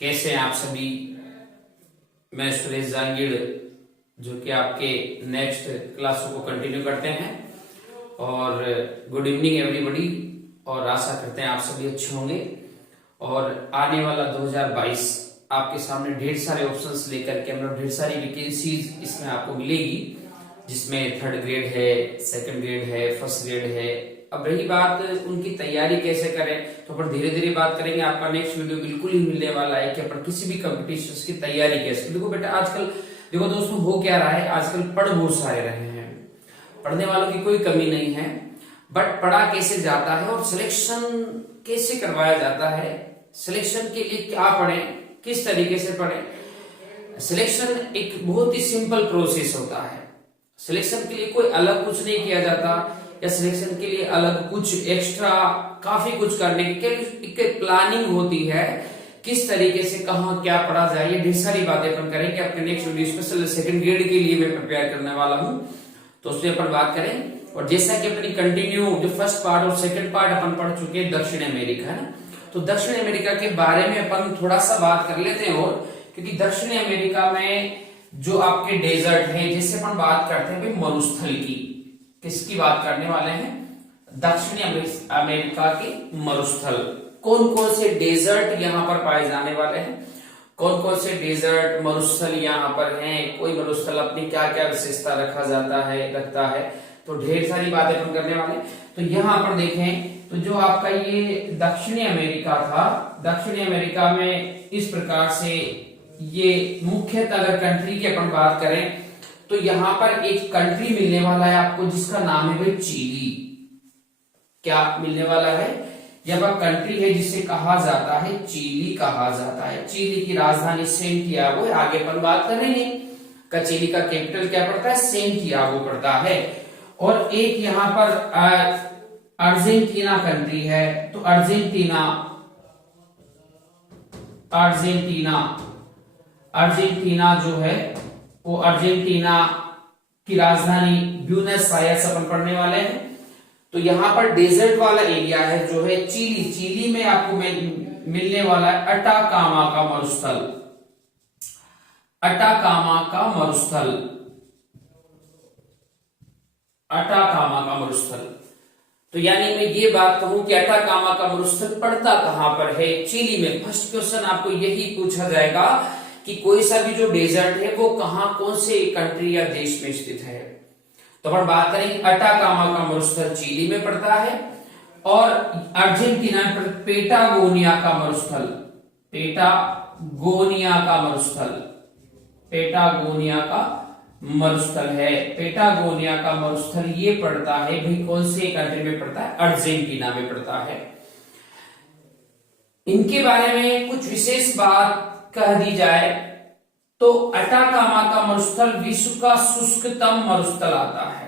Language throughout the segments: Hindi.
कैसे हैं आप सभी। मैं सुरेश जांगीड़, जो कि आपके नेक्स्ट क्लासों को कंटिन्यू करते हैं। और गुड इवनिंग एवरीबॉडी, और आशा करते हैं आप सभी अच्छे होंगे। और आने वाला 2022 आपके सामने ढेर सारे ऑप्शंस लेकर के, मतलब ढेर सारी वैकेंसीज इसमें आपको मिलेगी, जिसमें 3rd ग्रेड है, 2nd ग्रेड है, 1st ग्रेड है। अब रही बात उनकी तैयारी कैसे करें, तो अपन धीरे धीरे बात करेंगे। आपका नेक्स्ट वीडियो बिल्कुल ही मिलने वाला है कि अपन किसी भी कॉम्पिटिशन की तैयारी कैसे। देखो बेटा, आजकल देखो दोस्तों, हो क्या रहा है, आजकल पढ़ बहुत सारे रहे हैं, पढ़ने वालों की कोई कमी नहीं है, बट पढ़ा कैसे जाता है और सिलेक्शन कैसे करवाया जाता है, सिलेक्शन के लिए क्या पढ़ें, किस तरीके से पढ़ें। सिलेक्शन एक बहुत ही सिंपल प्रोसेस होता है। सिलेक्शन के लिए कोई अलग कुछ नहीं किया जाता, या सिलेक्शन के लिए अलग कुछ एक्स्ट्रा काफी कुछ करने की प्लानिंग होती है। किस तरीके से कहाँ क्या पढ़ा जाए, ये ढेर सारी बातें अपन करेंगे अपने next video. Special 2nd grade के लिए मैं प्रिपेयर करने वाला हूँ, तो उसमें अपन बात करें। और जैसा कि अपनी कंटिन्यू जो फर्स्ट पार्ट और सेकंड पार्ट अपन पढ़ चुके हैं दक्षिण अमेरिका, है ना, तो दक्षिण अमेरिका के बारे में अपन थोड़ा सा बात कर लेते हैं। और क्योंकि दक्षिण अमेरिका में जो आपके डेजर्ट है, जैसे अपन बात करते हैं भाई मरुस्थल की, किसकी बात करने वाले हैं, दक्षिणी अमेरिका के मरुस्थल। कौन कौन से डेजर्ट यहाँ पर पाए जाने वाले हैं, कौन कौन से डेजर्ट मरुस्थल यहाँ पर हैं, कोई मरुस्थल अपनी क्या क्या विशेषता रखता है, तो ढेर सारी बातें अपन करने वाले हैं। तो यहाँ पर देखें तो जो आपका ये दक्षिणी अमेरिका था, दक्षिणी अमेरिका में इस प्रकार से ये मुख्यतः अगर कंट्री की अपन बात करें तो यहाँ पर एक कंट्री मिलने वाला है आपको, जिसका नाम है भाई चिली। क्या मिलने वाला है, यह कंट्री है जिसे कहा जाता है चिली कहा जाता है। चिली की राजधानी सेंटियागो है, आगे अपन बात करेंगे। चिली का कैपिटल क्या पड़ता है, सेंटियागो पड़ता है। और एक यहाँ पर अर्जेंटीना कंट्री है, तो अर्जेंटीना जो है वो अर्जेंटीना की राजधानी ब्यूनस आयर्स अपन पढ़ने वाले हैं। तो यहाँ पर डेजर्ट वाला एरिया है जो है चिली में आपको मिलने वाला है अटाकामा का मरुस्थल, अटाकामा का मरुस्थल। तो यानी मैं ये बात कहूं कि अटाकामा का मरुस्थल पड़ता कहां पर है, चिली में। फर्स्ट क्वेश्चन आपको यही पूछा जाएगा कि कोई सा भी जो डेजर्ट है वो कहां, कौन से कंट्री या देश में स्थित है। तो अपन बात करेंगे अटाकामा का मरुस्थल चिली में पड़ता है। और अर्जेंटीना में पेटागोनिया का मरुस्थल है। पेटागोनिया का मरुस्थल ये पड़ता है भाई कौन से कंट्री में पड़ता है, अर्जेंटीना में पड़ता है। इनके बारे में कुछ विशेष बात कह दी जाए तो अटाकामा का मरुस्थल विश्व का शुष्कतम मरुस्थल आता है।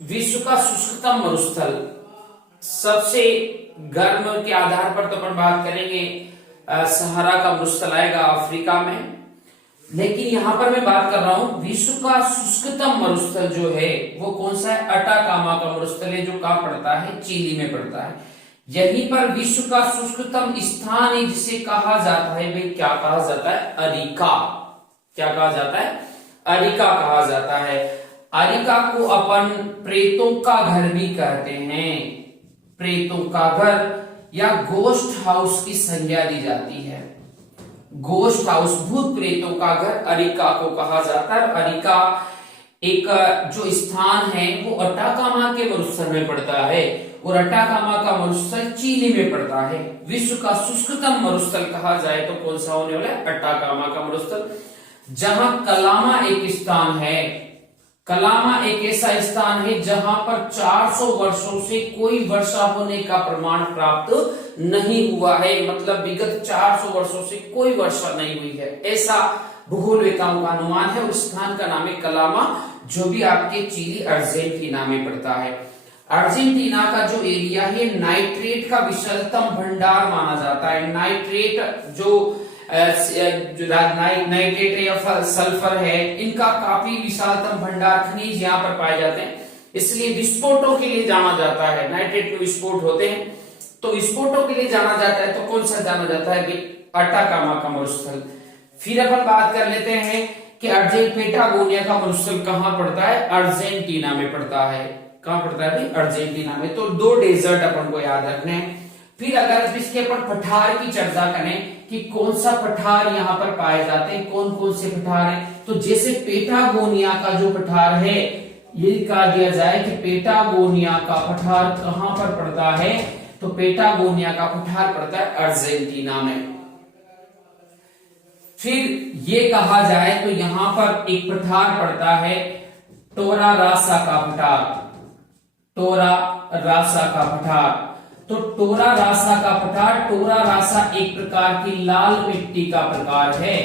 विश्व का शुष्कतम मरुस्थल, सबसे गर्म के आधार पर तो अपन बात करेंगे सहारा का मरुस्थल आएगा अफ्रीका में, लेकिन यहां पर मैं बात कर रहा हूं विश्व का शुष्कतम मरुस्थल जो है वो कौन सा है, अटाकामा का मरुस्थल है, जो कहां पड़ता है, चिली में पड़ता है। यहीं पर विश्व का शुष्कतम स्थान है जिसे कहा जाता है भाई, क्या कहा जाता है, अरिका। क्या कहा जाता है, अरिका कहा जाता है। अरिका को अपन प्रेतों का घर भी कहते हैं, प्रेतों का घर या गोस्ट हाउस की संज्ञा दी जाती है। गोस्ट हाउस, भूत प्रेतों का घर, अरिका को कहा जाता है। अरिका एक जो स्थान है वो अटाकामा के मरुस्थल में पड़ता है, और अटाकामा का मरुस्थल चिली में पड़ता है। विश्व का शुष्कतम मरुस्थल कहा जाए तो कौन सा होने वाला है, अटाकामा का मरुस्थल। जहां कलामा एक स्थान है, कलामा एक ऐसा स्थान है जहां पर 400 वर्षों से कोई वर्षा होने का प्रमाण प्राप्त नहीं हुआ है, मतलब विगत 400 वर्षों से कोई वर्षा नहीं हुई है, ऐसा भूगोलवेताओं का अनुमान है। उस स्थान का नाम है कलामा, जो भी आपके चिली अर्जेंटीना में पड़ता है। अर्जेंटीना का जो एरिया है नाइट्रेट का विशालतम भंडार माना जाता है। नाइट्रेट जो नाइट्रेट या सल्फर है, इनका काफी विशालतम भंडार खनिज यहाँ पर पाए जाते हैं, इसलिए विस्फोटों के लिए जाना जाता है। नाइट्रेट के विस्फोट होते हैं तो स्पोर्टों के लिए जाना जाता है, तो कौन सा जाना जाता है भाई? अटाकामा का मरुस्थल। फिर अपन बात कर लेते हैं कि पेटागोनिया का मरुस्थल कहाँ पड़ता है? अर्जेंटीना में पड़ता है। कहाँ पड़ता है भाई? अर्जेंटीना में। तो 2 डेजर्ट अपन को याद रखने हैं। फिर अगर इसके अपन पठार की चर्चा करें कि कौन सा पठार यहाँ पर पाए जाते हैं, कौन कौन से पठार हैं, तो जैसे पेटागोनिया का जो पठार है, ये कहा दिया जाए कि पेटागोनिया का पठार कहाँ पर पड़ता है, तो पेटागोनिया का पठार पड़ता है अर्जेंटीना में। फिर ये कहा जाए तो यहां पर एक पठार पड़ता है टोरा रासा का पठार, टोरा रासा का पठार। तो टोरा रासा का पठार, टोरा रासा एक प्रकार की लाल मिट्टी का प्रकार है।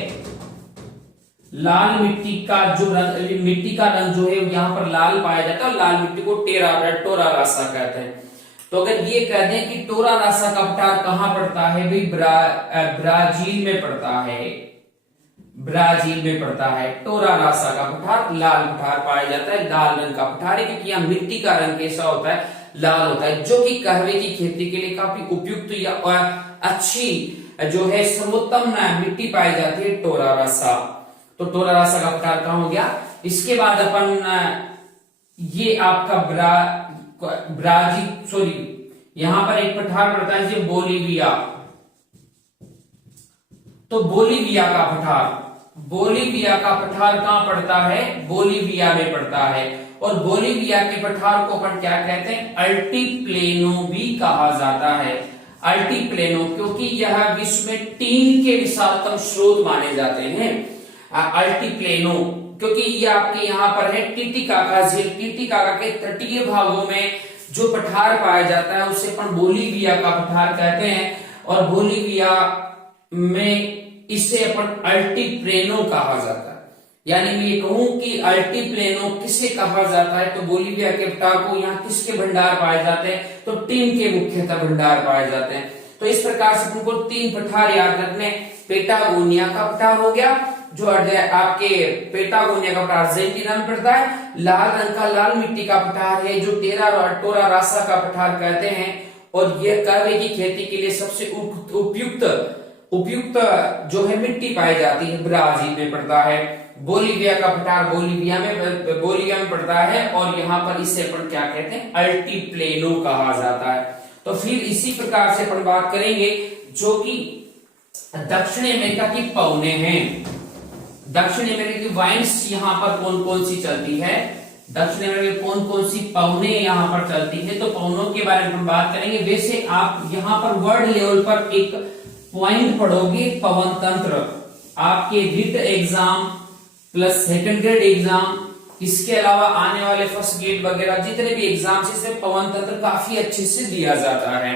लाल मिट्टी का जो रंग, मिट्टी का रंग जो है यहां पर लाल पाया जाता है, लाल मिट्टी को टोरा रासा कहते हैं। तो अगर ये कह दें कि टोरा रासा का पठार कहां पड़ता है भाई? ब्राजील में पड़ता है, ब्राजील में पड़ता है। टोरा रासा का पठार लाल पठार पाया जाता है, लाल रंग का पठार है, क्योंकि यहाँ मिट्टी का रंग कैसा होता है? लाल होता है, जो कि कहवे की खेती के लिए काफी उपयुक्त या अच्छी जो है सर्वोत्तम मिट्टी पाई जाती है, टोरा रासा। तो टोरा रासा का पठार कहां हो गया? इसके बाद अपन ये आपका ब्राजील, सॉरी, यहां पर एक पठार पड़ता है जो बोलीविया। तो बोलीविया का पठार, बोलीविया का पठार कहां पड़ता है? बोलीविया में पड़ता है। और बोलीविया के पठार को अपन क्या कहते हैं? अल्टीप्लेनो भी कहा जाता है। अल्टीप्लेनो, क्योंकि यह विश्व में टीन के विशालतम स्रोत माने जाते हैं। अल्टीप्लेनो क्योंकि ये आपके यहाँ पर है टिटिकाका झील, टिटिकाका के तटीय भागों में जो पठार पाया जाता है उसे अपन बोलीविया का पठार कहते हैं। और बोलीविया में इसे अपन अल्टीप्लेनो कहा जाता है। यानी मैं ये कहूं कि अल्टीप्लेनो किसे कहा जाता है, तो बोलीविया के पठार को यहाँ किसके भंडार पाए जाते हैं? तो टीन के मुख्यतः भंडार पाए जाते हैं। तो इस प्रकार से तुमको 3 पठार याद रखने। पेटागोनिया का पठार हो गया, जो आपके पेटागोनिया का पठार अर्जेंटीना में पड़ता है, लाल रंग का लाल मिट्टी का पठार है जो टोरा रासा का पठार कहते हैं। और यह कहवे की खेती के लिए सबसे उपयुक्त जो है मिट्टी पाई जाती है, ब्राजील में पड़ता है। बोलीविया का पठार बोलीविया में पड़ता है, और यहाँ पर इसे अपन क्या कहते हैं? अल्टीप्लेनो कहा जाता है। तो फिर इसी प्रकार से अपन बात करेंगे जो कि दक्षिण अमेरिका की पौने हैं। दक्षिण अमेरिका की वाइन्स यहाँ पर कौन कौन सी चलती है? दक्षिण अमेरिका कौन कौन सी पौने यहाँ पर चलती है? तो पौनों के बारे में हम बात करेंगे। वैसे आप यहाँ पर वर्ल्ड लेवल पर एक पॉइंट पढ़ोगे, पवन तंत्र, आपके writ exam plus second grade exam, इसके अलावा आने वाले फर्स्ट ग्रेड वगैरह जितने भी एग्जाम इसमें पवन तंत्र काफी अच्छे से दिया जाता है।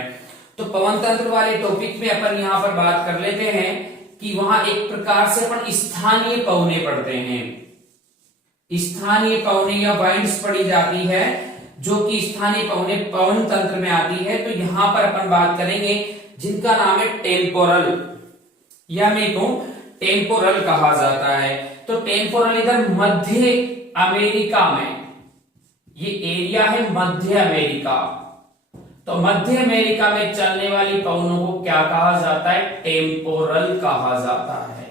तो पवन तंत्र वाले टॉपिक में अपन यहाँ पर बात कर लेते हैं कि वहां एक प्रकार से अपन स्थानीय पौने पढ़ते हैं। स्थानीय पौने या वाइंड्स पढ़ी जाती है, जो कि स्थानीय पौने पवन तंत्र में आती है। तो यहां पर अपन बात करेंगे जिनका नाम है टेम्पोरल, या मैं कहूं टेम्पोरल कहा जाता है। तो टेम्पोरल इधर मध्य अमेरिका में, ये एरिया है मध्य अमेरिका। तो मध्य अमेरिका में चलने वाली पवनों को क्या कहा जाता है? टेम्पोरल कहा जाता है।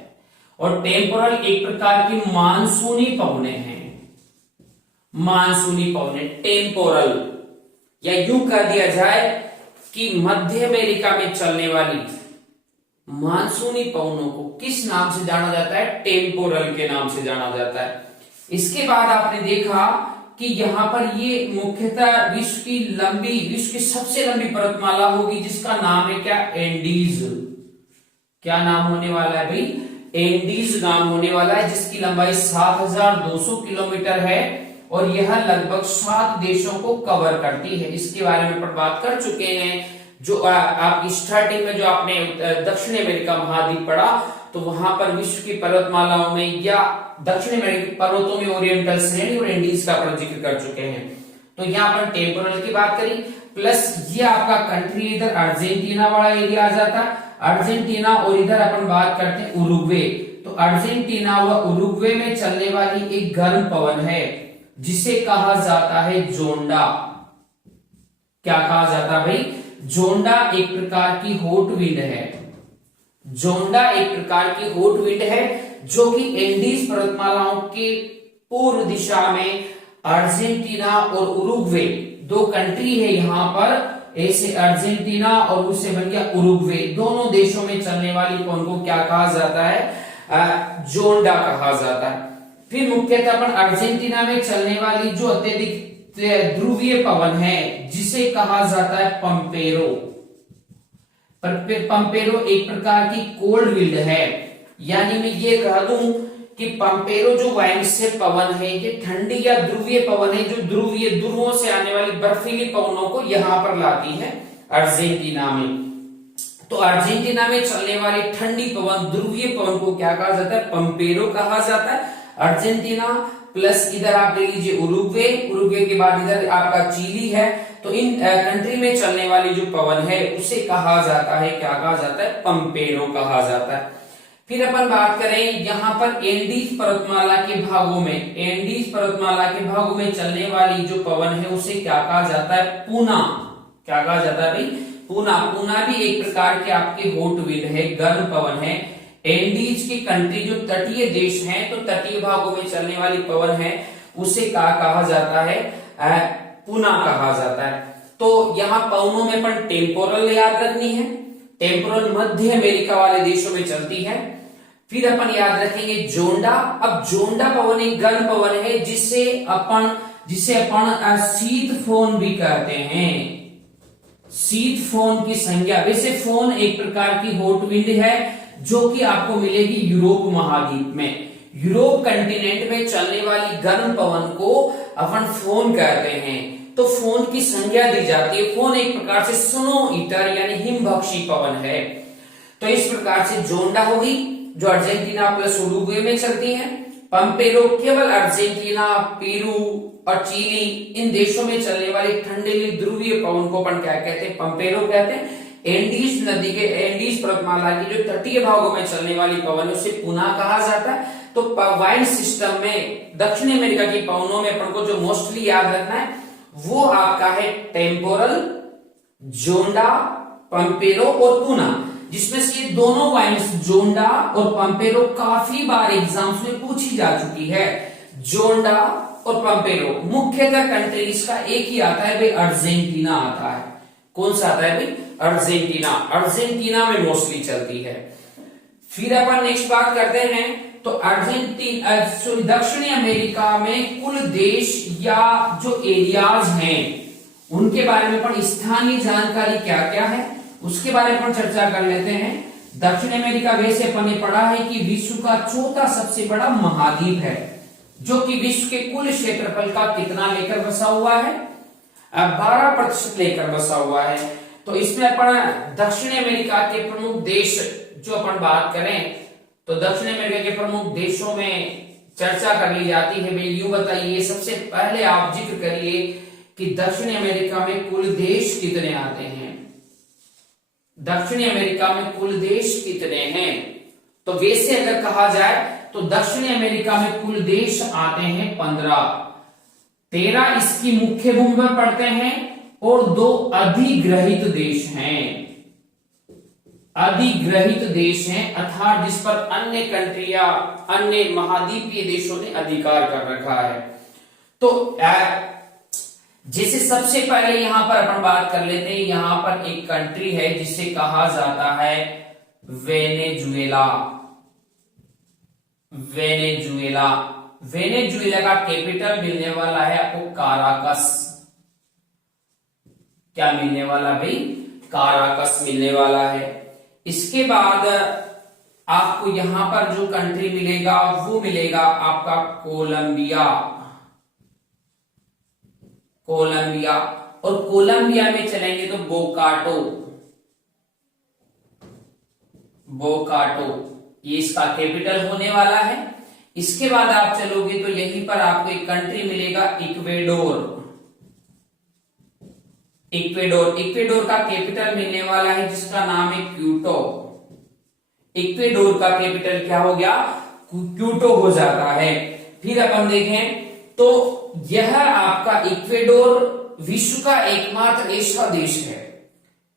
और टेम्पोरल एक प्रकार की मानसूनी पवने हैं, मानसूनी पवने टेम्पोरल, या यूं कह दिया जाए कि मध्य अमेरिका में चलने वाली मानसूनी पवनों को किस नाम से जाना जाता है? टेम्पोरल के नाम से जाना जाता है। इसके बाद आपने देखा कि यहाँ पर ये मुख्यतः विश्व की सबसे लंबी पर्वतमाला होगी, जिसका नाम है क्या? एंडीज। क्या नाम होने वाला है भाई? एंडीज नाम होने वाला है, जिसकी लंबाई 7200 किलोमीटर है और यह लगभग 7 देशों को कवर करती है। इसके बारे में अपन बात कर चुके हैं। जो आप स्टार्टिंग में जो आपने दक्षिण अमेरिका महाद्वीप पढ़ा, तो वहां पर विश्व की पर्वतमालाओं में या दक्षिण अमेरिका पर्वतों में ओरिएंटल श्रेणी और एंडीज का अपन जिक्र कर चुके हैं। तो यहाँ पर टेम्पोरल की बात करी, प्लस ये आपका कंट्री इधर अर्जेंटीना वाला एरिया आ जाता है, अर्जेंटीना, और इधर अपन बात करते हैं उरुग्वे। तो अर्जेंटीना व उरुग्वे में चलने वाली एक गर्म पवन है जिसे कहा जाता है जोंडा। क्या कहा जाता है भाई? जोंडा एक प्रकार की हॉट विंड है। जोंडा एक प्रकार की हॉट विंड है जो कि एंडीज पर्वतमालाओं के पूर्व दिशा में अर्जेंटीना और उरुग्वे दो कंट्री है यहाँ पर, ऐसे अर्जेंटीना और उससे बन गया उरुग्वे, दोनों देशों में चलने वाली पवन को क्या कहा जाता है? जोंडा कहा जाता है। फिर मुख्यतः अपन अर्जेंटीना में चलने वाली जो अत्यधिक ध्रुवीय पवन है जिसे कहा जाता है पंपेरो। पंपेरो एक प्रकार की कोल्ड विंड है, यानी मैं ये कह दूं कि पंपेरो जो वायु से पवन है ये ठंडी या ध्रुवीय पवन है, जो ध्रुवीय ध्रुवों से आने वाली बर्फीली पवनों को यहां पर लाती है अर्जेंटीना में। तो अर्जेंटीना में चलने वाली ठंडी पवन, ध्रुवीय पवन को क्या कहा जाता है? पंपेरो कहा जाता है। अर्जेंटीना प्लस इधर आप ले लीजिए उरुग्वे, उरुग्वे के बाद इधर आपका चिली है, तो इन कंट्री में चलने वाली जो पवन है उसे कहा जाता है, क्या कहा जाता है? पंपेरो कहा जाता है। फिर अपन बात करें यहाँ पर एंडीज पर्वतमाला के भागों में, एंडीज पर्वतमाला के भागों में चलने वाली जो पवन है उसे क्या कहा जाता है? पूना। क्या कहा जाता है भाई? पूना। पूना भी एक प्रकार के आपके हॉट विंड है, गर्म पवन है। एंडीज की कंट्री जो तटीय देश हैं, तो तटीय भागों में चलने वाली पवन है उसे क्या कहा जाता है? पूना कहा जाता है। तो यहाँ पवनों में अपन टेम्पोरल याद रखनी है, टेम्पोरल मध्य अमेरिका वाले देशों में चलती है। फिर अपन याद रखेंगे जोंडा। अब जोंडा पवन एक गर्म पवन है जिसे अपन शीत फोन भी कहते हैं। शीत फोन की संज्ञा, वैसे फोन एक प्रकार की हॉट विंड है जो कि आपको मिलेगी यूरोप महाद्वीप में। यूरोप कंटिनेंट में चलने वाली गर्म पवन को अपन फोन कहते हैं। तो फोन की संज्ञा दी जाती है। फोन एक प्रकार से स्नो ईटर यानी हिमभक्षी पवन है। तो इस प्रकार से जोंडा होगी जो अर्जेंटीना प्लस उरुग्वे में चलती है। पंपेरो केवल अर्जेंटीना, पेरू और चिली इन देशों में चलने वाली ठंडे ध्रुवीय पवन को अपन क्या कहते हैं? पंपेरो कहते हैं। एंडीज नदी के, एंडीज पर्वतमाला की जो तटीय भागों में चलने वाली पवन है उसे पूना कहा जाता है। तो वाइन सिस्टम में दक्षिण अमेरिका की पवनों में अपन को जो मोस्टली याद रखना है वो आपका है टेम्पोरल, जोंडा, पंपेरो और पूना, जिसमें से ये दोनों वाइन्स जोंडा और पंपेरो काफी बार एग्जाम्स में पूछी जा चुकी है। जोंडा और पंपेरो मुख्यतः कंट्रीज का एक ही आता है भाई, अर्जेंटीना आता है। कौन सा आता है भाई? अर्जेंटीना। अर्जेंटीना में मोस्टली चलती है। फिर अपन नेक्स्ट बात करते हैं तो अर्जेंटीना दक्षिणी अमेरिका में कुल देश या जो एरियाज हैं उनके बारे में अपन स्थानीय जानकारी क्या क्या है उसके बारे में अपन चर्चा कर लेते हैं। दक्षिण अमेरिका वैसे अपन ने पढ़ा है कि विश्व का चौथा सबसे बड़ा महाद्वीप है, जो कि विश्व के कुल क्षेत्रफल का कितना लेकर बसा हुआ है? 12% लेकर बसा हुआ है। तो इसमें अपन दक्षिण अमेरिका के प्रमुख देश जो अपन बात करें तो दक्षिण अमेरिका के प्रमुख देशों में चर्चा कर ली जाती है। भाई यूं बताइए, सबसे पहले आप जिक्र करिए कि दक्षिण अमेरिका में कुल देश कितने आते हैं? दक्षिण अमेरिका में कुल देश कितने हैं? तो वैसे अगर कहा जाए तो दक्षिण अमेरिका में कुल देश आते हैं 15। 13 इसकी मुख्य भूमि पर पड़ते हैं और 2 अधिग्रहित देश हैं। अधिग्रहित देश हैं अर्थात जिस पर अन्य कंट्रियां, अन्य महाद्वीपीय देशों ने अधिकार कर रखा है। तो जैसे सबसे पहले यहां पर अपन बात कर लेते हैं, यहां पर एक कंट्री है जिसे कहा जाता है वेनेजुएला। वेनेजुएला, वेनेजुएला का कैपिटल मिलने वाला है आपको काराकस। क्या मिलने वाला भाई? काराकस मिलने वाला है। इसके बाद आपको यहां पर जो कंट्री मिलेगा वो मिलेगा आपका कोलंबिया। कोलंबिया, और कोलंबिया में चलेंगे तो बोकाटो। बोकाटो ये इसका कैपिटल होने वाला है। इसके बाद आप चलोगे तो यहीं पर आपको एक कंट्री मिलेगा इक्वेडोर। इक्वेडोर, इक्वेडोर का कैपिटल मिलने वाला है जिसका नाम है क्यूटो। इक्वेडोर का कैपिटल क्या हो गया? क्यूटो हो जाता है। फिर अपन देखें तो यह आपका इक्वेडोर विश्व का एकमात्र ऐसा देश है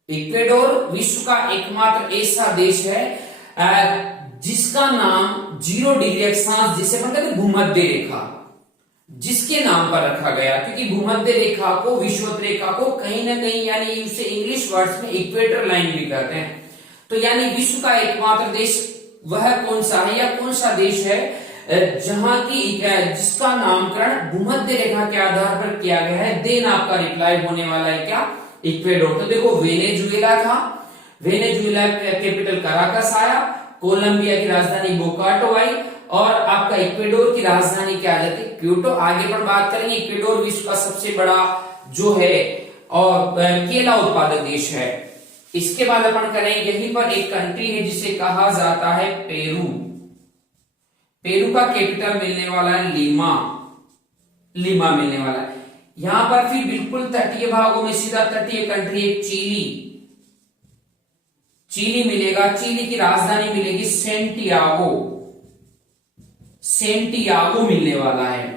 इक्वेडोर विश्व का एकमात्र ऐसा देश है जिसका नाम 0 डिग्री अक्षांश, जिसे अपन कहते हैं भूमध्य रेखा, जिसके नाम पर रखा गया, क्योंकि भूमध्य रेखा को, विषुवत रेखा को कहीं ना कहीं यानी उसे इंग्लिश वर्ड्स में इक्वेटर लाइन भी कहते हैं। तो यानी विश्व का एकमात्र देश वह कौन सा है या कौन सा देश है जहां की जिसका नामकरण भूमध्य रेखा के आधार पर किया गया है? देन आपका रिप्लाई होने वाला है क्या? इक्वेडोर। तो देखो वेनेजुएला था, वेनेजुएला का कैपिटल कराकस आया, कोलंबिया की राजधानी बोकाटो आई, और आपका इक्वेडोर की राजधानी क्या आ जाती है? क्यूटो। आगे पर बात करेंगे, इक्वेडोर विश्व का सबसे बड़ा जो है और केला उत्पादक देश है। इसके बाद अपन करेंगे, यहीं पर एक कंट्री है जिसे कहा जाता है पेरू। पेरू का कैपिटल मिलने वाला है लीमा, लीमा मिलने वाला है। यहां पर फिर बिल्कुल तटीय भागों में सीधा तटीय कंट्री एक चिली, चिली मिलेगा। चिली की राजधानी मिलेगी सेंटियागो, सेंटियागो मिलने वाला है।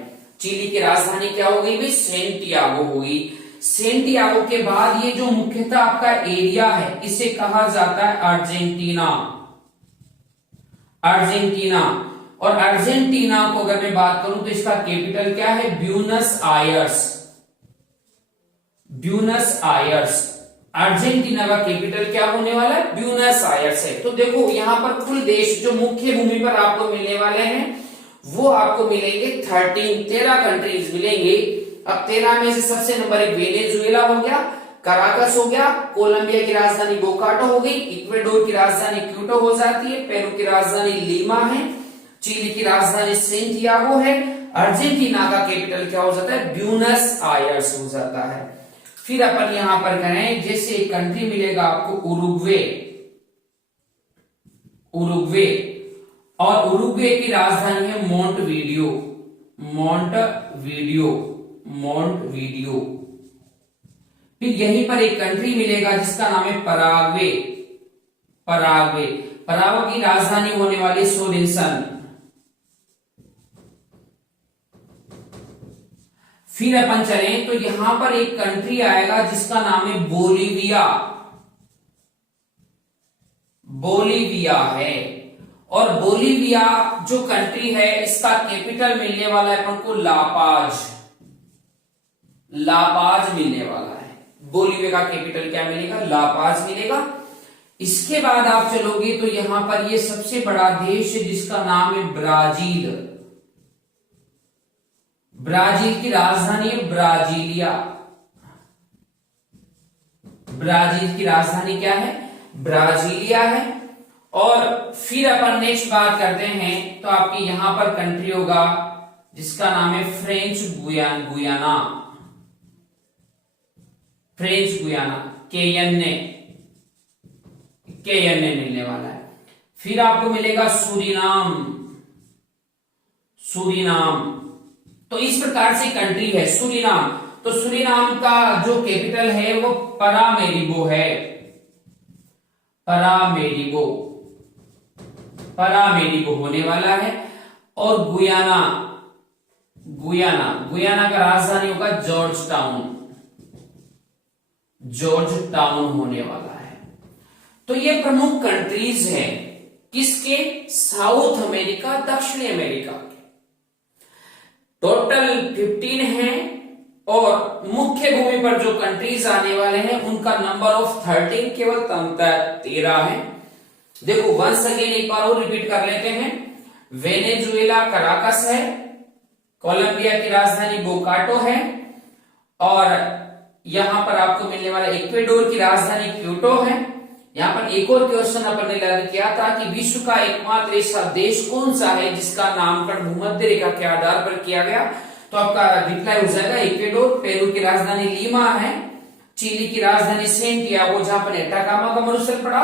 चिली की राजधानी क्या हो गई भाई? सेंटियागो होगी। सेंटियागो के बाद ये जो मुख्यतः आपका एरिया है इसे कहा जाता है अर्जेंटीना, अर्जेंटीना। और अर्जेंटीना को अगर मैं बात करूं तो इसका कैपिटल क्या है? Buenos Aires, Buenos Aires. Argentina का कैपिटल क्या होने वाला है? ब्यूनस आयर्स है। तो देखो यहां पर कुल देश जो मुख्य भूमि पर आपको मिलने वाले हैं वो आपको मिलेंगे 13 कंट्रीज मिलेंगे। अब 13 में से सबसे नंबर 1 वेनेजुएला हो गया, कराकस हो गया, कोलंबिया की राजधानी बोकाटो हो गई, इक्वेडोर की राजधानी क्यूटो हो जाती है, पेरू की राजधानी लीमा है, चिली की राजधानी सेंटियागो है, अर्जेंटीना का कैपिटल क्या हो जाता है? ब्यूनस आयर्स हो जाता है। फिर अपन यहां पर करें, जैसे एक कंट्री मिलेगा आपको उरुग्वे, उरुग्वे, और उरुग्वे की राजधानी है मोंटवीडियो, मोंटवीडियो, मोंटवीडियो। फिर यहीं पर एक कंट्री मिलेगा जिसका नाम है पराग्वे, पराग्वे। पराग्वे की राजधानी होने वाली सोरेंसन। फिर अपन चलें तो यहां पर एक कंट्री आएगा जिसका नाम है बोलीविया, बोलीविया है। और बोलीविया जो कंट्री है इसका कैपिटल मिलने वाला है अपन को लापाज, लापाज मिलने वाला है। बोलीविया का कैपिटल क्या मिलेगा? लापाज मिलेगा। इसके बाद आप चलोगे तो यहां पर ये सबसे बड़ा देश है जिसका नाम है ब्राजील, ब्राजील की राजधानी है ब्राजीलिया, ब्राजील की राजधानी क्या है? ब्राजीलिया है। और फिर अपन नेक्स्ट बात करते हैं तो आपकी यहां पर कंट्री होगा जिसका नाम है French Guiana, French Guiana, KNA मिलने वाला है। फिर आपको मिलेगा सूरीनाम, सूरीनाम। तो इस प्रकार से कंट्री है सूरीनाम। तो सूरीनाम का जो कैपिटल है वो परामेरिबो है, परामेरिबो, परामेरिबो होने वाला है। और गुयाना, गुयाना, गुयाना का राजधानी होगा जॉर्ज टाउन, जॉर्ज टाउन होने वाला है। तो ये प्रमुख कंट्रीज हैं किसके? साउथ अमेरिका, दक्षिणी अमेरिका के। टोटल 15 हैं और मुख्य भूमि पर जो कंट्रीज आने वाले हैं उनका नंबर ऑफ 13 केवल 13 है। देखो वंस अगेन एक बार और रिपीट कर लेते हैं। वेनेजुएला कराकस है, कोलंबिया की राजधानी बोकाटो है, और यहां पर आपको मिलने वाला इक्वेडोर की राजधानी क्यूटो है। यहां पर एक और क्वेश्चन अपन ने लर्न किया था कि विश्व का एकमात्र ऐसा देश कौन सा है जिसका नामकरण भूमध्य रेखा के आधार पर किया गया? तो आपका रिप्लाई हो जाएगा इक्वेडोर। पेरू की राजधानी लीमा है, चिली की राजधानी सेंटियागो जहां पर एटाकामा का मरुस्थल पड़ा,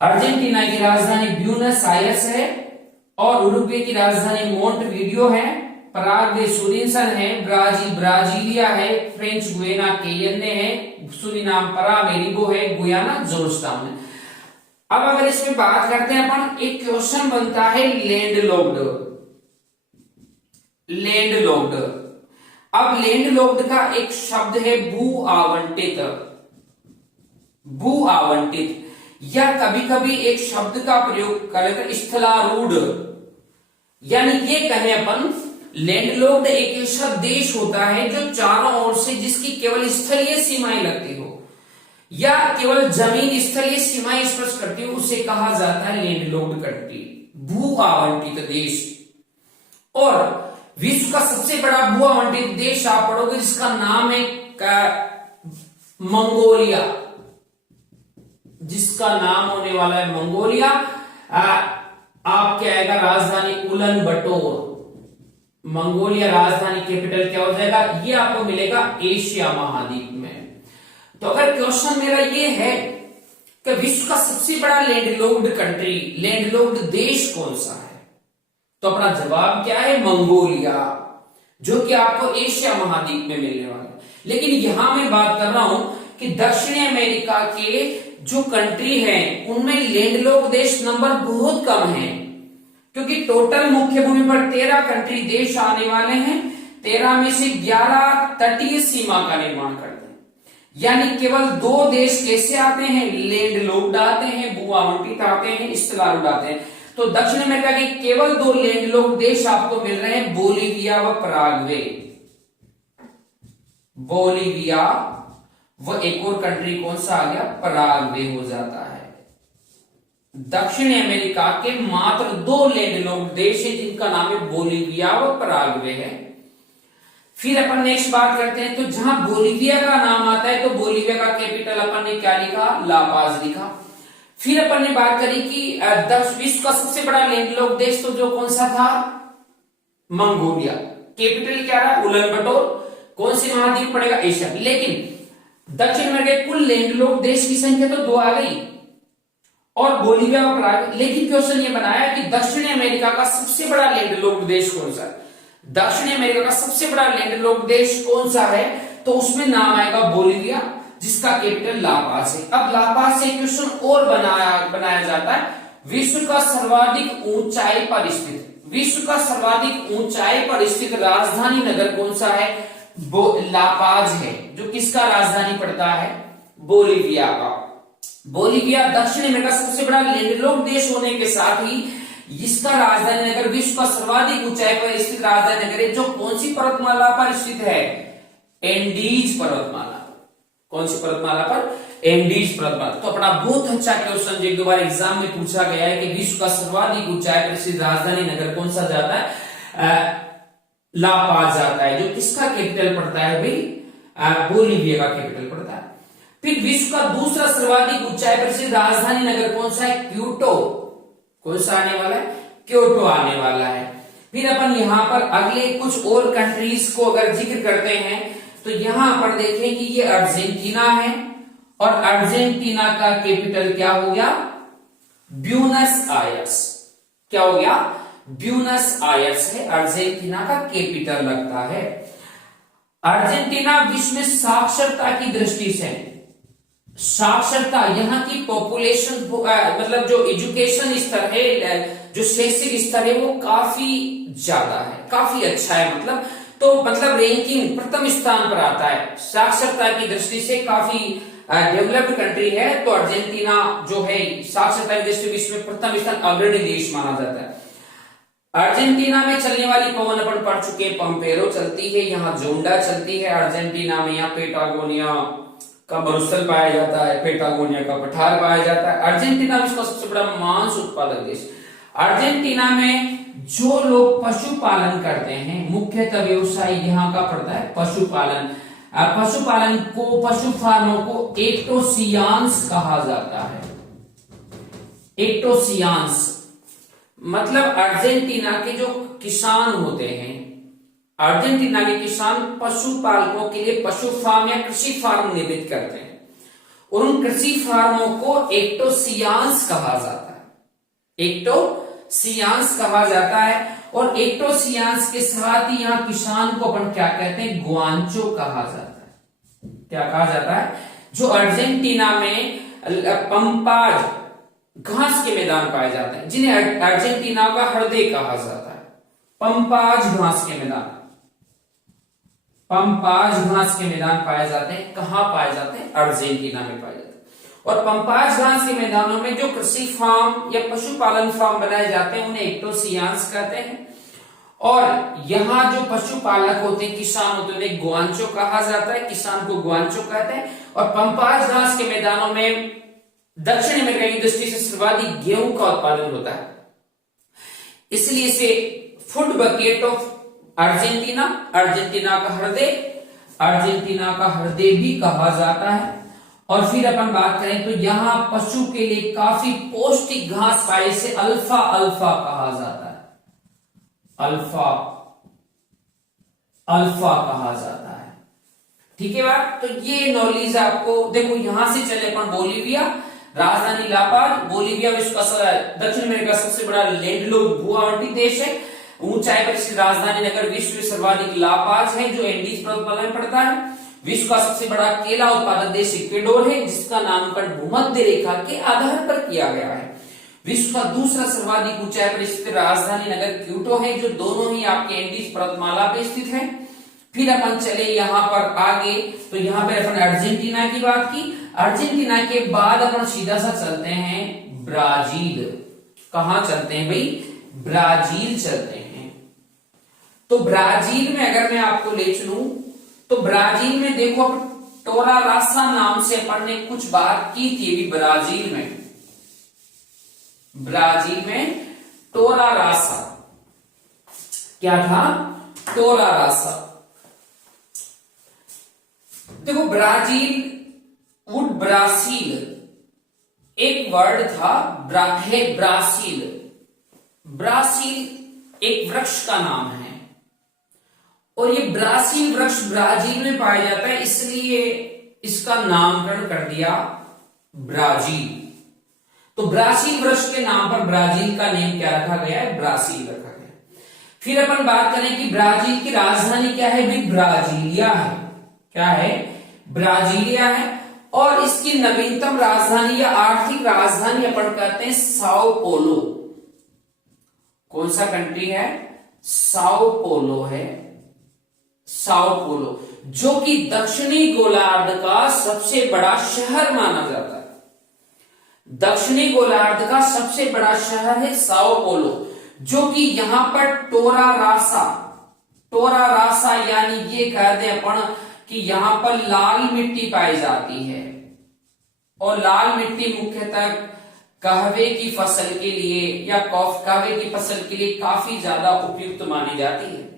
अर्जेंटीना की राजधानी ब्यूनस आयर्स है, और उरुग्वे की राजधानी मोंटवीडियो है, पराग्वे सूरिनसन है, ब्राजील ब्राजीलिया है, फ्रेंच गुयाना केएनए है, सूरीनाम परामेरिबो है, गुयाना जॉर्जटाउन है। अब अगर इसमें बात करते हैं अपन, एक क्वेश्चन बनता है लैंडलॉक्ड, लैंडलॉक्ड। अब लैंडलॉक्ड का एक शब्द है भू आवंटित, भू आवंटित, या कभी कभी एक शब्द का प्रयोग कर लेते स्थलारूढ़, यानी ये कहें अपन लैंडलॉक्ड एक ऐसा देश होता है जो चारों ओर से जिसकी केवल स्थलीय सीमाएं लगती हो या केवल जमीन स्थलीय सीमाएं स्पर्श करती हो, उसे कहा जाता है लैंडलॉक्ड कंट्री, भू आवंटित देश। और विश्व का सबसे बड़ा भू आवंटित देश आप पढ़ोगे जिसका नाम है मंगोलिया, जिसका नाम होने वाला है मंगोलिया। आपके आएगा राजधानी उलन बटोर, मंगोलिया राजधानी कैपिटल क्या हो जाएगा, ये आपको मिलेगा एशिया महाद्वीप में। तो अगर क्वेश्चन मेरा ये है कि विश्व का सबसे बड़ा लैंडलॉक्ड कंट्री, लैंडलॉक्ड देश कौन सा है, तो अपना जवाब क्या है, मंगोलिया, जो कि आपको एशिया महाद्वीप में मिलने वाला है। लेकिन यहां मैं बात कर रहा हूं कि दक्षिणी अमेरिका के जो कंट्री हैं उनमें लैंडलॉक्ड देश नंबर बहुत कम है, क्योंकि टोटल मुख्य भूमि पर 13 कंट्री देश आने वाले हैं, 13 में से 11 तटीय सीमा का निर्माण करते हैं, यानी केवल 2 देश कैसे आते हैं, लैंडलॉक्ड आते हैं, भू आवंटित आते हैं, स्थलारूढ़ आते हैं। तो दक्षिण अमेरिका के केवल 2 लैंडलॉक्ड देश आपको मिल रहे हैं, बोलीविया व पराग्वे। बोलीविया वो एक और कंट्री कौन सा आ गया, पराग्वे हो जाता है। दक्षिण अमेरिका के मात्र 2 लैंडलॉक्ड देश है जिनका नाम है बोलीविया व पराग्वे है। फिर अपन नेक्स्ट बात करते हैं, तो जहां बोलीविया का नाम आता है तो बोलीविया का कैपिटल अपन ने क्या लिखा, लापाज लिखा। फिर अपन ने बात करी कि विश्व का सबसे बड़ा लैंडलॉक्ड देश तो जो कौन सा था, मंगोलिया, कैपिटल क्या रहा, उलन बटोर, कौन सी महाद्वीप पड़ेगा, एशिया। लेकिन दक्षिण अमेरिका के कुल लैंडलॉक्ड देश की संख्या तो 2 आ गई और बोलीविया और पराग्वे। लेकिन क्वेश्चन ये बनाया कि दक्षिण अमेरिका का सबसे बड़ा लैंडलॉक्ड देश कौन सा है, दक्षिण अमेरिका का सबसे बड़ा लैंडलॉक्ड देश कौन सा है, तो उसमें नाम आएगा बोलीविया, जिसका कैपिटल लापाज है। अब लापाज से क्वेश्चन और बनाया जाता है, विश्व का सर्वाधिक ऊंचाई पर स्थित, विश्व का सर्वाधिक ऊंचाई पर स्थित राजधानी नगर कौन सा है, लापाज है, जो किसका राजधानी पड़ता है, बोलीविया का। बोलीविया दक्षिण अमेरिका का सबसे बड़ा लैंडलॉक्ड देश होने के साथ ही इसका राजधानी नगर विश्व का सर्वाधिक ऊंचाई पर स्थित राजधानी नगर है, जो कौन सी पर्वतमाला पर स्थित है, एंडीज पर्वतमाला। कौन सी पर्वतमाला पर, एंडीज पर्वतमाला। तो अपना बहुत अच्छा क्वेश्चन जो एक 2 बार एग्जाम में पूछा गया है कि विश्व का सर्वाधिक ऊंचाई पर स्थित राजधानी नगर कौन सा जाता है, लापाज जाता है, जो किसका कैपिटल पड़ता है भाई, बोलीविया का कैपिटल पड़ता है। फिर विश्व का दूसरा सर्वाधिक ऊंचाई पर स्थित राजधानी नगर कौन सा है, क्योटो, कौन सा आने वाला है, क्योटो आने वाला है। फिर अपन यहां पर अगले कुछ और कंट्रीज को अगर जिक्र करते हैं तो यहां पर देखें कि ये अर्जेंटीना है और अर्जेंटीना का कैपिटल क्या हो गया, ब्यूनस आयर्स। क्या हो गया, ब्यूनस आयर्स है, अर्जेंटीना का कैपिटल लगता है। अर्जेंटीना विश्व में साक्षरता की दृष्टि से, साक्षरता यहाँ की पॉपुलेशन मतलब जो एजुकेशन स्तर है, जो शैक्षिक स्तर है वो काफी ज्यादा है, काफी अच्छा है, मतलब रैंकिंग प्रथम स्थान पर आता है, साक्षरता की दृष्टि से काफी डेवलप्ड कंट्री है। तो अर्जेंटीना जो है साक्षरता की दृष्टि विश्व में प्रथम स्थान अग्रणी देश माना जाता है। अर्जेंटीना में चलने वाली पवन अपन पढ़ चुके हैं, पंपेरो चलती है, यहाँ जोंडा चलती है अर्जेंटीना में, यहाँ पेटागोनिया का मरुस्थल पाया जाता है, पेटागोनिया का पठार पाया जाता है। अर्जेंटीना विश्व का सबसे बड़ा मांस उत्पादक देश। अर्जेंटीना में जो लोग पशुपालन करते हैं, मुख्यतः व्यवसाय यहाँ का पड़ता है पशुपालन। पशुपालन को, पशु फार्मों को एक्टोसियांस कहा जाता है। एक्टोसियांस मतलब अर्जेंटीना के जो किसान होते हैं, अर्जेंटीना के किसान पशुपालकों के लिए पशु फार्म या कृषि फार्म निर्मित करते हैं और उन कृषि फार्मों को एक्टोसियांस कहा जाता है, एक्टोसियांस कहा जाता है। और एक्टोसियांस के साथ ही यहाँ किसान को अपन क्या कहते हैं, ग्वांचो कहा जाता है। क्या कहा जाता है, जो अर्जेंटीना में पंपाज घास के मैदान पाए जाते हैं, जिन्हें अर्जेंटीना का हृदय कहा जाता है। पंपाज घास के मैदान, पंपाज घास के मैदान पाए जाते हैं, कहां पाए जाते हैं, अर्जेंटीना में पाए जाते हैं। और पंपाज घास के मैदानों में जो कृषि फार्म या पशुपालन फार्म बनाए जाते हैं उन्हें एक्टोसियांस कहते हैं। और यहाँ जो पशुपालक होते हैं, किसान होते हैं, उन्हें ग्वांचो कहा जाता है, किसान को ग्वांचो कहते हैं। और पंपाज घास के मैदानों में दक्षिण अमेरिका की दृष्टि से सर्वाधिक गेहूं का उत्पादन होता है, इसलिए इसे food bucket of Argentina, Argentina का हृदय भी कहा जाता है। और फिर अपन बात करें तो यहाँ पशु के लिए काफी पौष्टिक घास पाए, इसे अल्फा अल्फा कहा जाता है, अल्फा कहा जाता है। ठीक है बात। तो ये नॉलेज आपको, देखो यहां से चले अपन बोलीविया, राजधानी लापाज। बोलीविया विश्व का दक्षिण अमेरिका सबसे बड़ा लैंडलॉक्ड भू-आवंटी देश है। ऊंचाई पर इसकी राजधानी नगर विश्व में सर्वाधिक लापाज है जो एंडीज पर्वतमाला में पड़ता है। विश्व का सबसे बड़ा केला उत्पादक देश इक्वेडोर है जिसका नामकरण भूमध्य रेखा के आधार पर किया गया है। विश्व का दूसरा सर्वाधिक ऊंचाई पर स्थित राजधानी नगर क्यूटो है जो दोनों ही आपके एंडीज पर्वतमाला पे स्थित है। फिर अपन चले यहाँ पर आगे, तो यहाँ पे अपन अर्जेंटीना की बात की। अर्जेंटीना के बाद अपन सीधा सा चलते हैं ब्राजील। कहां चलते हैं भाई? ब्राजील चलते हैं। तो ब्राजील में अगर मैं आपको ले चलूं तो ब्राजील में देखो, टोरा रासा नाम से अपन ने कुछ बात की थी अभी। ब्राजील में टोरा रासा क्या था? टोरा रासा। देखो ब्राजील, वुड ब्रासील एक वर्ड था, ब्रासील। ब्रासील एक वृक्ष का नाम है और ये ब्रासील वृक्ष ब्राजील में पाया जाता है, इसलिए इसका नामकरण कर दिया ब्राजील। तो ब्रासील वृक्ष के नाम पर ब्राजील का नेम क्या रखा गया है? ब्रासील रखा गया। फिर अपन बात करें कि ब्राजील की राजधानी क्या है भाई? ब्राजीलिया है। क्या है? ब्राजीलिया है। और इसकी नवीनतम राजधानी या आर्थिक राजधानी अपन कहते हैं साओ पोलो। कौन सा कंट्री है? साओ पोलो है, साओ पोलो, जो कि दक्षिणी गोलार्ध का सबसे बड़ा शहर माना जाता है। दक्षिणी गोलार्ध का सबसे बड़ा शहर है साओ पोलो, जो कि यहां पर टोरा रासा यानी ये कहते हैं अपन कि यहां पर लाल मिट्टी पाई जाती है। और लाल मिट्टी मुख्यतः कहवे की फसल के लिए या कहवे की फसल के लिए काफी ज्यादा उपयुक्त मानी जाती है।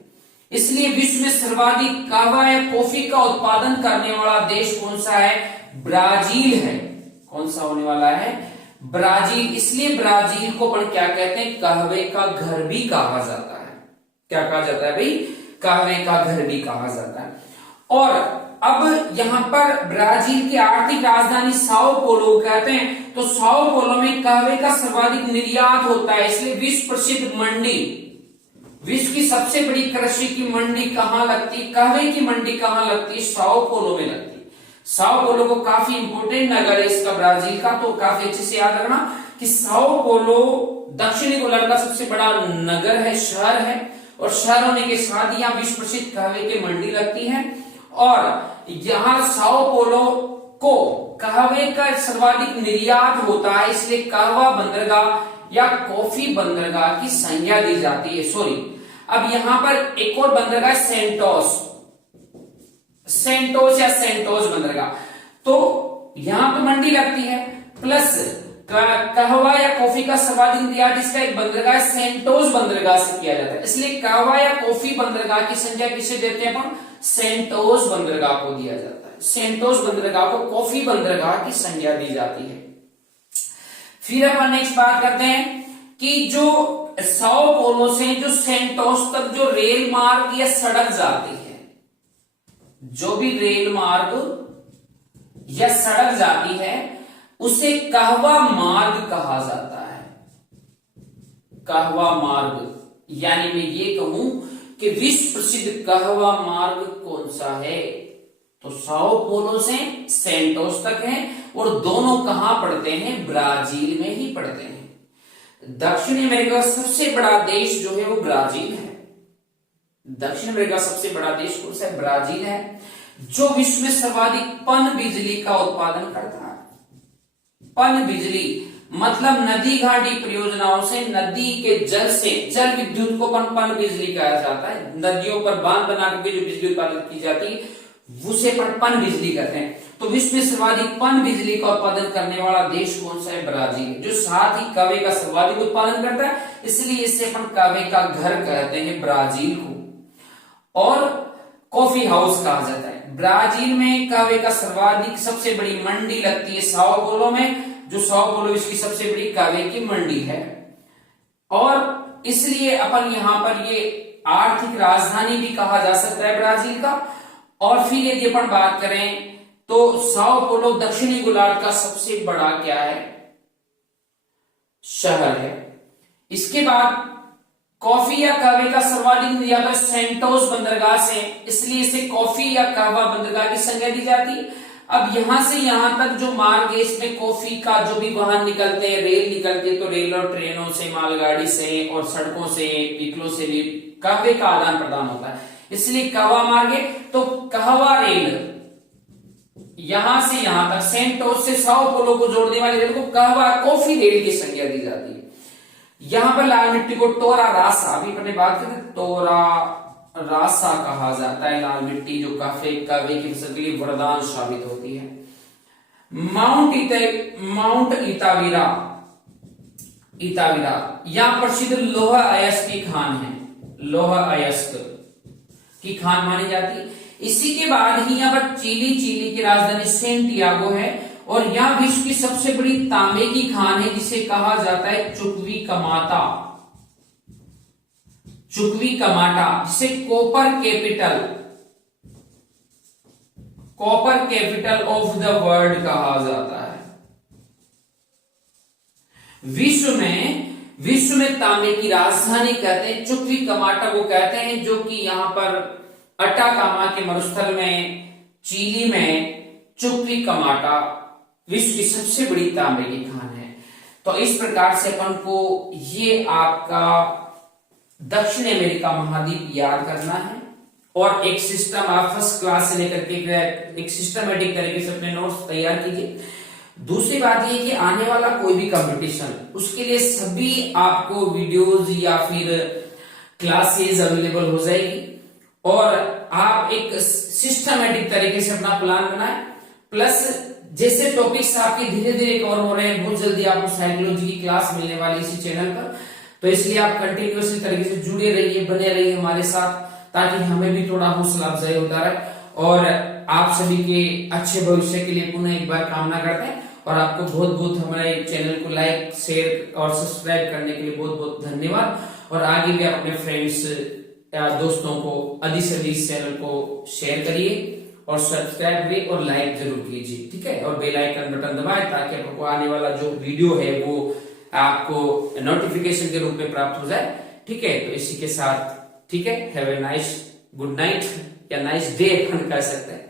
इसलिए विश्व में सर्वाधिक कहवा या कॉफी का उत्पादन करने वाला देश कौन सा है? ब्राजील है। कौन सा होने वाला है? ब्राजील। इसलिए ब्राजील को अपन क्या कहते हैं? कहवे का घर भी कहा जाता है। क्या कहा जाता है भाई? कहवे का घर भी कहा जाता है। और अब यहां पर ब्राजील की आर्थिक राजधानी साओ पोलो कहते हैं, तो साओ पोलो में कहवे का सर्वाधिक निर्यात होता है, इसलिए विश्व प्रसिद्ध मंडी, विश्व की सबसे बड़ी कृषि की मंडी कहां लगती? कहवे की मंडी कहां लगती? साओ पोलो में लगती। साओ पोलो को काफी इंपोर्टेंट नगर है इसका ब्राजील का, तो काफी अच्छे से याद रखना कि साओ पोलो दक्षिणी गोलार्ध का सबसे बड़ा नगर है, शहर है। और शहर होने के साथ यहाँ विश्व प्रसिद्ध कहवे की मंडी लगती है। और यहाँ साओ पोलो को कहवे का सर्वाधिक निर्यात होता है, इसलिए कहवा बंदरगाह या कॉफी बंदरगाह की संज्ञा दी जाती है। सॉरी, अब यहां पर एक और बंदरगाह सेंटोस या सेंटोस बंदरगाह। तो यहां पर मंडी लगती है, प्लस कहवा या कॉफी का सर्वाधिक निर्यात इसका एक बंदरगाह सेंटोस बंदरगाह से किया जाता है, इसलिए कहवा या कॉफी बंदरगाह की संज्ञा किसे देते हैं अपन? सेंटोस बंदरगाह को दिया जाता है। सेंटोस बंदरगाह को कॉफी बंदरगाह की संज्ञा दी जाती है। फिर अपन नेक्स्ट बात करते हैं कि जो साओ पोलो से जो सेंटोस तक जो रेल मार्ग या सड़क जाती है, जो भी रेल मार्ग या सड़क जाती है उसे कहवा मार्ग कहा जाता है। कहवा मार्ग, यानी मैं ये कहूं कि विश्व प्रसिद्ध कहवा मार्ग कौन सा है? तो साओ पोलो से सेंटोस तक है और दोनों कहां पड़ते हैं? ब्राजील में ही पड़ते हैं। दक्षिण अमेरिका का सबसे बड़ा देश जो है वो ब्राजील है। दक्षिण अमेरिका का सबसे बड़ा देश कौन सा है? ब्राजील है, जो विश्व में सर्वाधिक पन बिजली का उत्पादन करता है। पन बिजली मतलब नदी घाटी परियोजनाओं से, नदी के जल से, जल विद्युत को पन बिजली कहा जाता है। नदियों पर बांध बना करके जो बिजली उत्पादन की जाती है उसे पन बिजली कहते हैं। तो विश्व में सर्वाधिक पन बिजली का उत्पादन करने वाला देश कौन सा है? ब्राजील, जो साथ ही कवे का सर्वाधिक उत्पादन करता है, इसलिए इसे अपन कवे का घर कहते हैं ब्राजील को। और कॉफी हाउस कहा जाता है। ब्राजील में कवे का सर्वाधिक सबसे बड़ी मंडी लगती है साओ पोलो में, जो साओ पोलो इसकी सबसे बड़ी कवे की मंडी है। और इसलिए अपन यहां पर ये आर्थिक राजधानी भी कहा जा सकता है ब्राजील का। और फिर यदि अपन बात करें तो साओ पोलो दक्षिणी गोलार्ध का सबसे बड़ा क्या है? शहर है। इसके बाद कॉफी या कहवे का सर्वाधिक निर्यात सेंटोस बंदरगाह से, इसलिए इसे कॉफी या कहवा बंदरगाह की संज्ञा दी जाती है। अब यहां से यहां तक जो मार्ग है इसमें कॉफी का जो भी वाहन निकलते हैं, रेल निकलती है, तो रेल और ट्रेनों से, मालगाड़ी से और सड़कों से, पिकलों से भी कहवे का आदान प्रदान होता है, इसलिए कहवा मार्ग है। तो कहवा रेल यहां से यहां तक सेंटोस से साओ पोलो को जोड़ने वाली रेल को कहवा कॉफी रेल की संज्ञा दी जाती है। यहां पर लाल मिट्टी को टोरा रासा, अभी अपने बात करते टोरा रासा कहा जाता है। लाल मिट्टी जो काफी कवे की फसल के लिए वरदान साबित होती है। माउंट इतावीरा, यहां प्रसिद्ध लोह अयस्क की खान है, लोह अयस्क की खान मानी जाती है। इसी के बाद ही यहाँ पर चिली की राजधानी सेंटियागो है, और यहाँ विश्व की सबसे बड़ी तांबे की खान है जिसे कहा जाता है चुकवी कमाटा, जिसे copper capital of the world कहा जाता है। विश्व में तांबे की राजधानी कहते हैं, चुकवी कमाटा को कहते हैं, जो कि यहां पर अटाकामा के मरुस्थल में, चिली में चुकवी कमाटा विश्व की सबसे बड़ी तांबे की खान है। तो इस प्रकार से अपन को ये आपका दक्षिण अमेरिका महाद्वीप याद करना है, और एक सिस्टम आप फर्स्ट क्लास से लेकर के एक सिस्टमेटिक तरीके से अपने नोट्स तैयार कीजिए। दूसरी बात ये कि आने वाला कोई भी कंपटीशन, उसके लिए सभी आपको वीडियोस या फिर क्लासेस अवेलेबल हो जाएगी, और आप एक सिस्टमेटिक तरीके से अपना प्लान बनाएं। प्लस जैसे टॉपिक्स आपके धीरे धीरे कवर हो रहे हैं, बहुत जल्दी आपको साइकोलॉजी की क्लास मिलने वाली इसी चैनल पर, तो इसलिए आप कंटिन्यूअसली तरीके से जुड़े रहिए, बने रहिए हमारे साथ, ताकि हमें भी थोड़ा हौसला अफजाई होता रहे, और आप सभी के अच्छे भविष्य के लिए पुनः एक बार कामना करते हैं। और आपको बहुत बहुत हमारे चैनल को लाइक, शेयर और सब्सक्राइब करने के लिए बहुत बहुत धन्यवाद। और आगे भी आप अपने फ्रेंड्स या दोस्तों को अधिक से अधिक चैनल को शेयर करिए, और सब्सक्राइब भी और लाइक जरूर कीजिए, ठीक है। और बेल आइकन बटन दबाएं ताकि आपको आने वाला जो वीडियो है वो आपको नोटिफिकेशन के रूप में प्राप्त हो जाए, ठीक है। तो इसी के साथ, ठीक है, have a nice good night या नाइस डे अपन कह सकते हैं,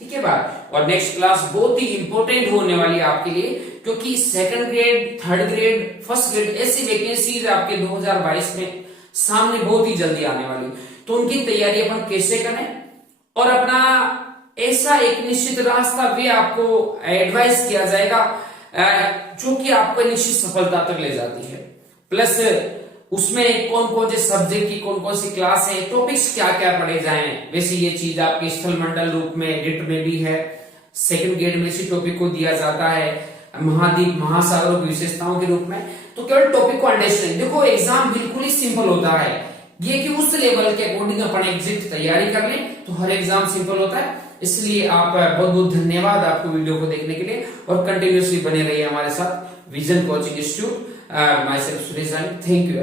ठीक है बात। और नेक्स्ट क्लास बहुत ही इंपॉर्टेंट होने वाली है आपके लिए, क्योंकि second grade, third grade, first grade ऐसी वैकेंसीज आपके 2022 में सामने बहुत ही जल्दी आने वाली, तो उनकी तैयारी अपन कैसे करें, और अपना ऐसा एक निश्चित रास्ता भी आपको एडवाइस किया जाएगा जो कि आपको निश्चित सफलता तक ले जाती है। प्लस उसमें कौन कौन से सब्जेक्ट की कौन कौन सी क्लास है, टॉपिक्स क्या क्या पढ़े जाएं, वैसे ये चीज आपके स्थल मंडल रूप में डिट में भी है। सेकंड ग्रेड में इसी टॉपिक को दिया जाता है महाद्वीप महासागरों की विशेषताओं के रूप में। तो केवल टॉपिक को अंडरस्टैंड, देखो एग्जाम बिल्कुल ही सिंपल होता है, ये कि उस लेवल के अकॉर्डिंग अपन एग्जिट तैयारी कर लें तो हर एग्जाम सिंपल होता है। इसलिए आप बहुत बहुत धन्यवाद आपको वीडियो को देखने के लिए, और कंटिन्यूअसली बने रहिए हमारे साथ vision coaching institute. My self Suresh, thank you.